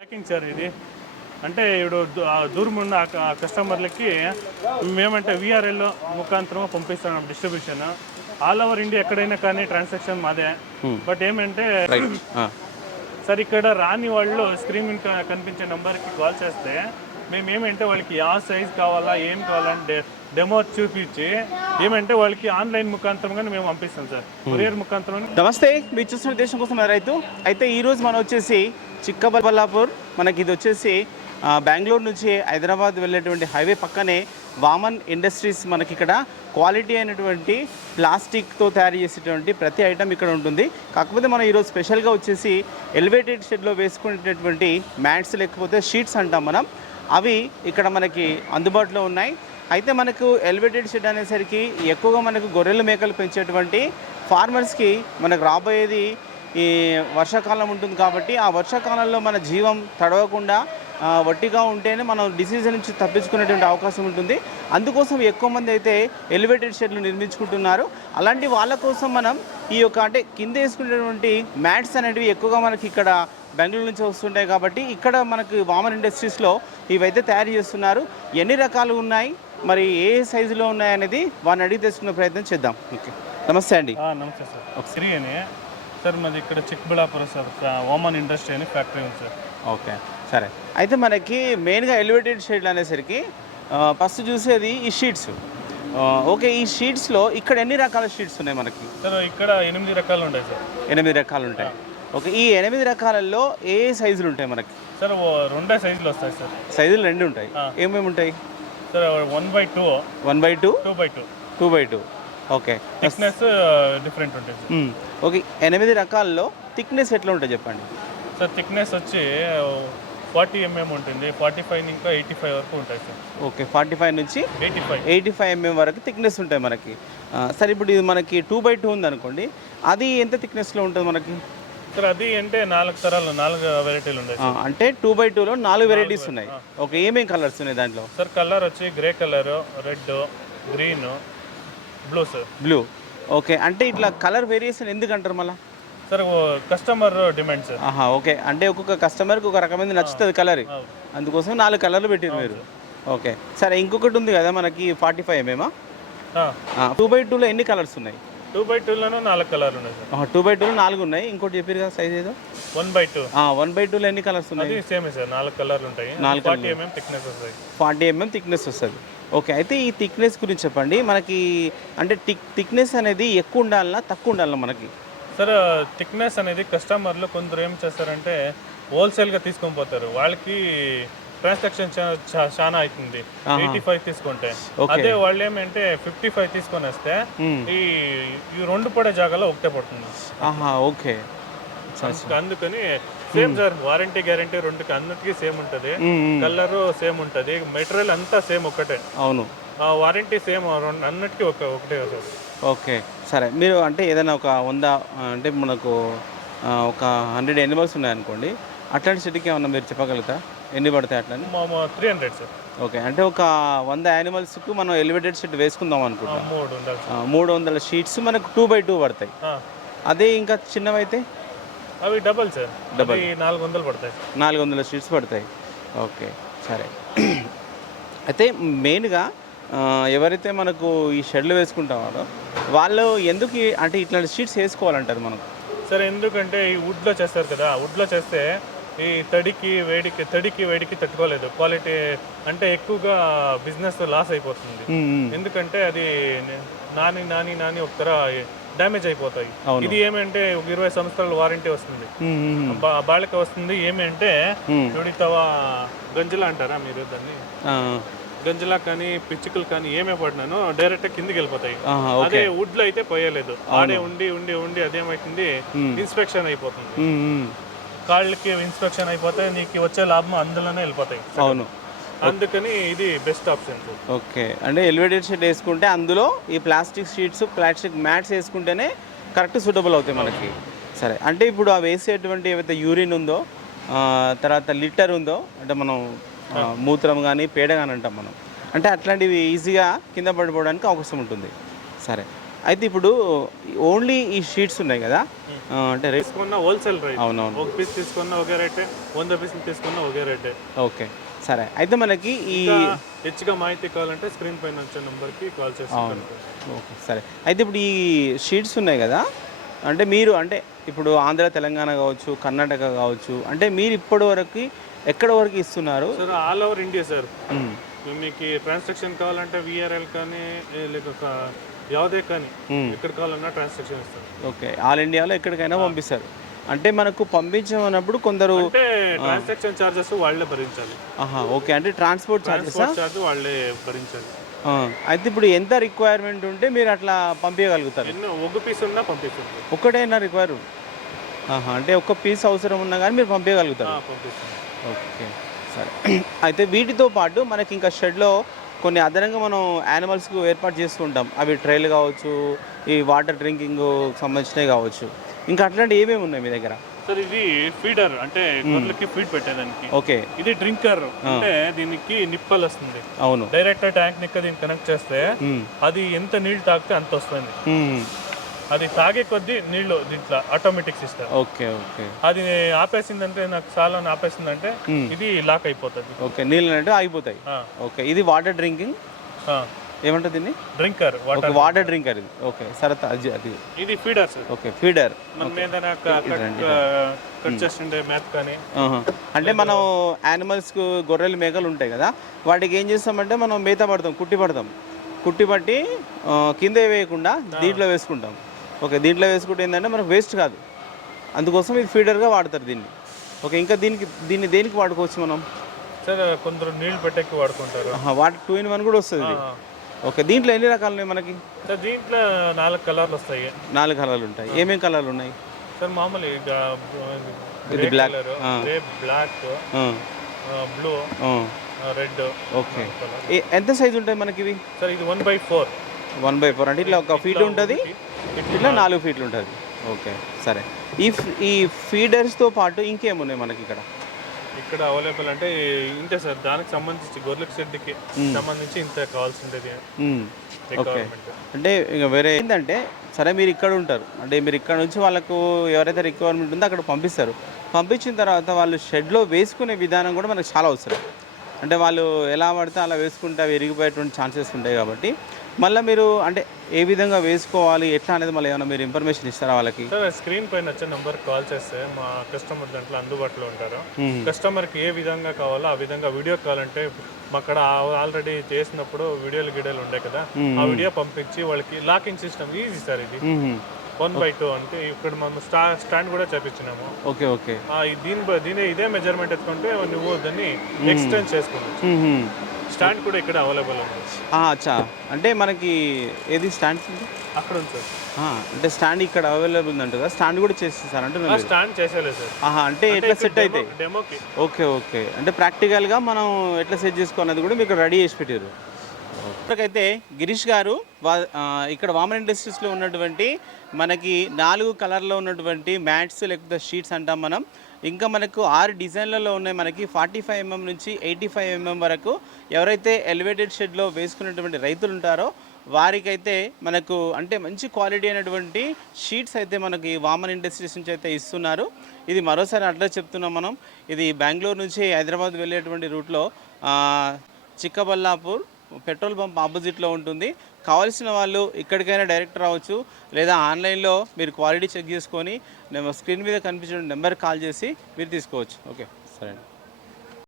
Packing sir ఇది అంటే ఇప్పుడు దూరం ఉన్న కస్టమర్లకి మేమంటే విఆర్ఎల్ ముఖాంతరం పంపిస్తున్నాం డిస్ట్రిబ్యూషన్ ఆల్ ఓవర్ ఇండియా ఎక్కడైనా కానీ ట్రాన్సాక్షన్ మాదే. బట్ ఏమంటే సార్ ఇక్కడ రాని వాళ్ళు స్క్రీన్ మీద కనిపించే నెంబర్కి కాల్ చేస్తే మేమేమంటే వాళ్ళకి ಯಾವ సైజ్ కావాలా ఏం కావాలంటే డెమో చూపించి ఏమంటే వాళ్ళకి ఆన్లైన్ ముఖాంతరంగా మేము పంపిస్తాం సార్, కొరియర్ ముఖాంతరం. నమస్తే, మీరు చూస్తున్న దేశం కోసం రైతు. అయితే ఈరోజు మనం వచ్చేసి చిక్కబల్లాపూర్, మనకి ఇది వచ్చేసి బెంగళూరు నుంచి హైదరాబాద్ వెళ్ళేటువంటి హైవే పక్కనే వామన్ ఇండస్ట్రీస్. మనకి ఇక్కడ క్వాలిటీ అయినటువంటి ప్లాస్టిక్తో తయారు చేసేటువంటి ప్రతి ఐటమ్ ఇక్కడ ఉంటుంది. కాకపోతే మనం ఈరోజు స్పెషల్గా వచ్చేసి ఎలివేటెడ్ షెడ్లో వేసుకునేటటువంటి మ్యాట్స్ లేకపోతే షీట్స్ అంటాం మనం, అవి ఇక్కడ మనకి అందుబాటులో ఉన్నాయి. అయితే మనకు ఎలివేటెడ్ షెడ్ అనేసరికి ఎక్కువగా మనకు గొర్రెలు మేకలు పెంచేటువంటి ఫార్మర్స్కి మనకు రాబోయేది ఈ వర్షాకాలం ఉంటుంది. కాబట్టి ఆ వర్షాకాలంలో మన జీవం తడవకుండా వట్టిగా ఉంటేనే మనం డిసీజ్ నుంచి తప్పించుకునేటువంటి అవకాశం ఉంటుంది. అందుకోసం ఎక్కువ మంది అయితే ఎలివేటెడ్ షెడ్లు నిర్మించుకుంటున్నారు. అలాంటి వాళ్ళ కోసం మనం ఈ యొక్క అంటే కింద వేసుకునేటువంటి మ్యాట్స్ అనేటివి ఎక్కువగా మనకి ఇక్కడ బెంగళూరు నుంచి వస్తుంటాయి. కాబట్టి ఇక్కడ మనకి వామన్ ఇండస్ట్రీస్లో ఇవైతే తయారు చేస్తున్నారు. ఎన్ని రకాలు ఉన్నాయి, మరి ఏ సైజులో ఉన్నాయి అనేది వారిని అడిగి తెలుసుకునే ప్రయత్నం చేద్దాం. ఓకే, నమస్తే అండి. నమస్తే సార్. ఒకసారి సార్ మాది ఇక్కడ చిక్కబల్లాపురం సార్, వామన్ ఇండస్ట్రీ అని ఫ్యాక్టరీ ఉంది సార్. ఓకే, సరే. అయితే మనకి మెయిన్గా ఎలివేటెడ్ షెడ్లు అనేసరికి ఫస్ట్ చూసేది ఈ షీట్స్. ఓకే, ఈ షీట్స్లో ఇక్కడ ఎన్ని రకాల షీట్స్ ఉన్నాయి మనకి? సార్ ఇక్కడ 8 రకాలు ఉంటాయి సార్. 8 రకాలు ఉంటాయి. ఓకే, ఈ 8 రకాలలో ఏ సైజులు ఉంటాయి మనకి? సార్ 2 సైజులు వస్తాయి సార్. సైజులు 2 ఉంటాయి. ఏమేమి ఉంటాయి సార్? 1/2, 1/2, 2/2, 2/2. ఓకే, థిక్నెస్ డిఫరెంట్ ఉంటుంది. ఓకే, 8 రకాల్లో థిక్నెస్ ఎట్లా ఉంటుంది చెప్పండి? సార్ థిక్నెస్ వచ్చి 40 mm ఉంటుంది, 45 ఇంకా 85 వరకు ఉంటాయి సార్. ఓకే, 45 నుంచి 85 mm వరకు థిక్నెస్ ఉంటాయి మనకి. సరే, ఇప్పుడు ఇది మనకి 2/2 ఉంది అనుకోండి, అది ఎంత థిక్నెస్లో ఉంటుంది మనకి? సార్ అది అంటే 4 వెరైటీలు ఉన్నాయి. అంటే 2/2లో 4 వెరైటీస్ ఉన్నాయి. ఓకే, ఏమేమి కలర్స్ ఉన్నాయి దాంట్లో? సార్ కలర్ వచ్చి grey colour, red, green, blue sir. Blue. Okay, అంటే ఇట్లా కలర్ వేరియేషన్ ఎందుకు అంటారు మళ్ళీ? Sir customer demand sir. Okay, అంటే ఒక్కొక్క కస్టమర్కి ఒక రకమైన నచ్చుతుంది కలర్, అందుకోసం 4 కలర్లు పెట్టారు మీరు. ఓకే, సరే. ఇంకొకటి ఉంది కదా మనకి 45 mm. 2/2లో ఎన్ని కలర్స్ ఉన్నాయి? 2/2లోనే 4 కలర్లు ఉన్నాయి సార్. 2/2లో 4 ఉన్నాయి. ఇంకోటి చెప్పారు కదా సైజ్ ఏదో? 1/2. 1/2లో ఎన్ని కలర్స్ ఉన్నాయి? సేమ్ సార్, 4 కలర్లు ఉంటాయి. 40 mm థిక్నెస్ వస్తాయి. 40 mm థిక్నెస్ వస్తుంది. ఓకే, అయితే ఈ థిక్నెస్ గురించి చెప్పండి. మనకి అంటే థిక్నెస్ అనేది ఎక్కువ ఉండాలన్నా తక్కువ ఉండాలన్నా మనకి? సార్ థిక్నెస్ అనేది కస్టమర్లు కొందరు ఏం చేస్తారంటే హోల్సేల్గా తీసుకొని పోతారు, వాళ్ళకి ట్రాన్సాక్షన్ చాలా అవుతుంది. 85 తీసుకుంటే అదే వాళ్ళు ఏమంటే 55 తీసుకొని వస్తే ఈ 2 పడే జాగాలో ఒకటే పడుతుంది. ఓకే, అందుకని సేమ్ సార్, వారంటీ గ్యారంటీ 2కి అన్నిటికీ సేమ్ ఉంటుంది, కలర్ సేమ్ ఉంటుంది, మెటీరియల్ అంతా సేమ్ ఒకటే. అవును, వారంటీ సేమ్, అన్నిటికీ ఒకటే సార్. ఓకే, సరే. మీరు అంటే ఏదైనా ఒక 100 అంటే మనకు ఒక 100 యానిమల్స్ ఉన్నాయనుకోండి, అట్లాంటి షెడ్కి ఏమన్నా మీరు చెప్పగలుగుతా ఎన్ని పడతాయి అట్లా? 300 సార్. ఓకే, అంటే ఒక 100 యానిమల్స్కు మనం ఎలివేటెడ్ షెడ్ వేసుకుందాం అనుకుంటాం. 300 షీట్స్ మనకు 2/2 పడతాయి. అదే ఇంకా చిన్నవైతే అవి డబల్ సార్, డబల్ 400 పడతాయి. 400 షీట్స్ పడతాయి. ఓకే, సరే. అయితే మెయిన్గా ఎవరైతే మనకు ఈ షెడ్లు వేసుకుంటామో వాళ్ళు ఎందుకు అంటే ఇట్లాంటి షీట్స్ వేసుకోవాలంటారు మనకు? సరే, ఎందుకంటే ఈ వుడ్లో చేస్తారు కదా, వుడ్లో చేస్తే ఈ తడికి వేడికి తట్టుకోలేదు. క్వాలిటీ అంటే ఎక్కువగా బిజినెస్ లాస్ అయిపోతుంది. ఎందుకంటే అది నాని ఒకతర డ్యామేజ్ అయిపోతాయి. ఇది ఏమంటే 20 సంవత్సరాల వారంటీ వస్తుంది, బాళక వస్తుంది. ఏమంటే చూడితవా గంజలా అంటారా మీరు దాన్ని? గంజలా కానీ పిచ్చుకలు కానీ ఏమే పడినాను డైరెక్ట్ కిందికి వెళ్ళిపోతాయి. అదే వుడ్ లో అయితే పోయలేదు, ఆడే ఉండి ఉండి ఉండి అదేమైతుంది ఇన్స్పెక్షన్ అయిపోతుంది. కాళ్ళకి ఇన్స్పెక్షన్ అయిపోతే నీకు వచ్చే లాభం అందులోనే వెళ్ళిపోతాయి. అవును, అందుకని ఇది బెస్ట్ ఆప్షన్. ఓకే, అంటే ఎలివేటెడ్ షెడ్ వేసుకుంటే అందులో ఈ ప్లాస్టిక్ షీట్స్, ప్లాస్టిక్ మ్యాట్స్ వేసుకుంటేనే కరెక్ట్ సూటబుల్ అవుతాయి మనకి. సరే, అంటే ఇప్పుడు అవి వేసేటువంటి ఏవైతే యూరిన్ ఉందో, తర్వాత లిటర్ ఉందో, అంటే మనం మూత్రం కానీ పేడ కానీ అంటాం మనం, అంటే అట్లాంటివి ఈజీగా కింద పడిపోవడానికి అవకాశం ఉంటుంది. సరే, అయితే ఇప్పుడు ఓన్లీ ఈ షీట్స్ ఉన్నాయి కదా, అంటే తీసుకున్న హోల్సేల్ రేట్. అవునవును. ఒక పీస్ తీసుకున్న ఒకే రేటే, 100 పీసులు తీసుకున్న ఒకే రేటే. ఓకే, సరే. అయితే మనకి ఈ హెచ్చుగా మాహితి కావాలంటే స్క్రీన్ పైన వచ్చే నెంబర్కి కాల్ చేసి ఓకే, సరే. అయితే ఇప్పుడు ఈ షీట్స్ ఉన్నాయి కదా, అంటే మీరు అంటే ఇప్పుడు ఆంధ్ర, తెలంగాణ కావచ్చు, కర్ణాటక కావచ్చు, అంటే మీరు ఇప్పటి వరకు ఎక్కడ వరకు ఇస్తున్నారు? Sir all over India sir. మీకు ట్రాన్సాక్షన్ కావాలంటే విఆర్ఎల్ కానీ లేక ಯಾವುದೇ కానీ ఎక్కడ కావాలన్నా ట్రాన్సాక్షన్ ఇస్తారు. ఓకే, ఆల్ ఇండియాలో ఎక్కడికైనా పంపిస్తారు. అంటే మనకు పంపించమన్నప్పుడు కొందరు అంటే ట్రాన్సాక్షన్ చార్జెస్ వాళ్ళే భరించాలి. ఓకే, అంటే ట్రాన్స్పోర్ట్ చార్జెస్ వాళ్ళే భరించాలి. అయితే ఇప్పుడు ఎంత రిక్వైర్మెంట్ ఉంటే మీరు అట్లా పంపించగలుగుతారు? ఒక పీస్ ఉన్నా పంపిస్తుంది. ఒకటైనా రిక్వైర్? అంటే ఒక్క పీస్ అవసరం ఉన్నా కానీ మీరు పంపించగలుగుతారు? ఓకే, సరే. అయితే వీటితో పాటు మనకి ఇంకా షెడ్లో కొన్ని అదనంగా మనం యానిమల్స్కు ఏర్పాటు చేసుకుంటాం. అవి ట్రైల్ కావచ్చు, ఈ వాటర్ డ్రింకింగ్ సంబంధించినవి కావచ్చు, ఇంకా అట్లాంటివి ఏమేమి ఉన్నాయి మీ దగ్గర? సార్ ఇది ఫీడర్, అంటే గొర్రెలకి ఫీడ్ పెట్టేదానికి. ఓకే, ఇది డ్రింకర్, అంటే దీనికి నిప్పల్ వస్తుంది. అవును, డైరెక్ట్ ట్యాంక్ నిక్క దీన్ని కనెక్ట్ చేస్తే అది ఎంత నీళ్ళు తాగితే అంత వస్తుంది. అది తాగే కొద్దీ నీళ్ళు దీంట్లో ఆటోమేటిక్ సిస్టమ్. ఓకే ఓకే, అది ఆపేసిందంటే, నాకు చాలా ఆపేసిందంటే ఇది లాక్ అయిపోతుంది. ఓకే, నీళ్ళు అంటే ఆగిపోతాయి. ఓకే, ఇది వాటర్ డ్రింకింగ్ ఏమంటుంది దీన్ని? డ్రింకర్, వాటర్ డ్రింకర్ ఇది. ఓకే, సరే. అది ఇది ఫీడర్ సార్. Okay, feeder. అంటే మనం యానిమల్స్కు గొర్రెలు, మేకలు ఉంటాయి కదా, వాటికి ఏం చేస్తామంటే మనం మేత పడతాం, కుట్టి పట్టి కింద వేయకుండా దీంట్లో వేసుకుంటాం. ఓకే, దీంట్లో వేసుకుంటే ఏంటంటే మనకు వేస్ట్ కాదు, అందుకోసం ఇది ఫీడర్గా వాడతారు దీన్ని. ఓకే, ఇంకా దీన్ని దేనికి వాడుకోవచ్చు మనం? సార్ కొందరు నీళ్ళు పెట్టేకి వాడుకుంటారు. వాటి 2 in 1 కూడా వస్తుంది. ఓకే, దీంట్లో ఎన్ని రకాలు ఉన్నాయి మనకి? సార్ దీంట్లో 4 కలర్లు వస్తాయి. 4 కలర్లు ఉంటాయి. ఏమేమి కలర్లు ఉన్నాయి సార్? మామూలు ఇది బ్లాక్, బ్లూ, రెడ్. ఓకే, ఎంత సైజు ఉంటాయి మనకి ఇవి? సార్ ఇది 1/4. 1/4 అంటే ఇట్లా 1 ఫీట్ ఉంటుంది, ఇట్లా 4 ఫీట్లు ఉంటుంది. ఓకే, సరే. ఈ ఫీడర్స్తో పాటు ఇంకేమున్నాయి మనకి ఇక్కడ అవైలబుల్ అంటే ఇంతే సార్. దానికి సంబంధించి గొర్రెల షెడ్కి సంబంధించి ఇంత కావాల్సింది. ఓకే, అంటే ఇక వేరే ఏంటంటే, సరే మీరు ఇక్కడ ఉంటారు, అంటే మీరు ఇక్కడ నుంచి వాళ్ళకు ఎవరైతే రిక్వైర్మెంట్ ఉందో అక్కడ పంపించిన తర్వాత వాళ్ళు షెడ్లో వేసుకునే విధానం కూడా మనకు చాలా అవసరం. అంటే వాళ్ళు ఎలా పడితే అలా వేసుకుంటే అవి విరిగిపోయేటువంటి ఛాన్సెస్ ఉంటాయి. కాబట్టి మళ్ళీ మీరు అంటే ఏ విధంగా వేసుకోవాలి, ఎట్లా అనేది మళ్ళీ ఏమైనా మీరు ఇన్ఫర్మేషన్ ఇస్తారా వాళ్ళకి? సార్ స్క్రీన్ పైన వచ్చే నెంబర్ కాల్ చేస్తే మా కస్టమర్ దాంట్లో అందుబాటులో ఉంటారు. కస్టమర్కి ఏ విధంగా కావాలో ఆ విధంగా వీడియో కావాలంటే అక్కడ ఆల్రెడీ చేసినప్పుడు వీడియోలు ఉంటాయి కదా, ఆ వీడియో పంపించి వాళ్ళకి లాకింగ్ సిస్టమ్ ఈజీ సార్. ఇది 1/2 అంటే ఇక్కడ మనం స్టాండ్ కూడా చేపించినాము. ఓకే ఓకే, దీని ఇదే మెజర్మెంట్ ఎత్తుకుంటే నువ్వు దాన్ని ఎక్స్టెండ్ చేసుకోవచ్చు. స్టాండ్ కూడా ఇక్కడ అవైలబుల్ ఉంది. అచ్చా, అంటే మనకి ఏది స్టాండ్స్ అక్కడ ఉంది సార్. అంటే స్టాండ్ ఇక్కడ అవైలబుల్ ఉంది అంటారా? స్టాండ్ కూడా చేసేసారు అంటే? స్టాండ్ చేసేలేదు సార్. అంటే ఎట్లా సెట్ అయితే డెమోకి. ఓకే ఓకే, అంటే ప్రాక్టికల్గా మనం ఎట్లా సెట్ చేసుకోవాలనేది కూడా మీకు రెడీ చేసి పెట్టారు. ఇప్పటికైతే గిరీష్ గారు ఇక్కడ వామన్ ఇండస్ట్రీస్లో ఉన్నటువంటి మనకి 4 కలర్లో ఉన్నటువంటి మ్యాట్స్ లేకపోతే షీట్స్ అంటాం మనం. ఇంకా మనకు 6 డిజైన్లలో ఉన్నాయి. మనకి 45 mm నుంచి 85 mm వరకు ఎవరైతే ఎలివేటెడ్ షెడ్లో వేసుకున్నటువంటి రైతులు ఉంటారో వారికైతే మనకు అంటే మంచి క్వాలిటీ అయినటువంటి షీట్స్ అయితే మనకి వామన్ ఇండస్ట్రీస్ నుంచి అయితే ఇస్తున్నారు. ఇది మరోసారి అట్లా చెప్తున్నాం మనం. ఇది బెంగళూరు నుంచి హైదరాబాద్ వెళ్ళేటువంటి రూట్లో చిక్కబల్లాపూర్ పెట్రోల్ పంప్ ఆపోజిట్లో ఉంటుంది. కావాల్సిన వాళ్ళు ఇక్కడికైనా డైరెక్ట్ రావచ్చు, లేదా ఆన్లైన్లో మీరు క్వాలిటీ చెక్ చేసుకొని స్క్రీన్ మీద కనిపించిన నెంబర్ కాల్ చేసి మీరు తీసుకోవచ్చు. ఓకే, సరే.